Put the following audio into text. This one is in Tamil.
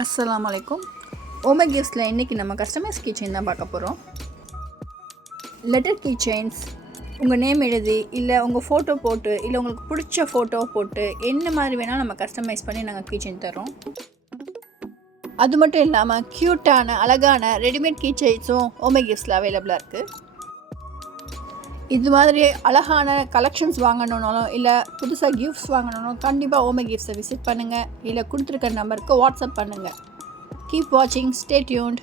அஸ்ஸலாமு அலைக்கும். ஓமே கிஃப்ட்ஸில் இன்றைக்கி நம்ம கஸ்டமைஸ் கீ செயின் தான் பார்க்க போகிறோம். லெட்டர் கீ செயின்ஸ் உங்கள் நேம் எழுதி இல்லை உங்கள் ஃபோட்டோ போட்டு இல்லை உங்களுக்கு பிடிச்ச ஃபோட்டோ போட்டு என்ன மாதிரி வேணால் நம்ம கஸ்டமைஸ் பண்ணி நாங்கள் கீ செயின் தரோம். அது மட்டும் இல்லாமல் க்யூட்டான அழகான ரெடிமேட் கீ செயின்ஸும் ஓமே கிஃப்ட்ஸில் அவைலபிளாக இருக்குது. இது மாதிரி அழகான கலெக்ஷன்ஸ் வாங்கணுன்னாலும் இல்லை புதுசாக கிஃப்ட்ஸ் வாங்கணுன்னாலும் கண்டிப்பாக ஓமே கிஃப்ட்ஸை விசிட் பண்ணுங்கள் இல்லை கொடுத்துருக்க நம்பருக்கு வாட்ஸ்அப் பண்ணுங்கள். கீப் வாட்சிங், ஸ்டே டியூன்ட்.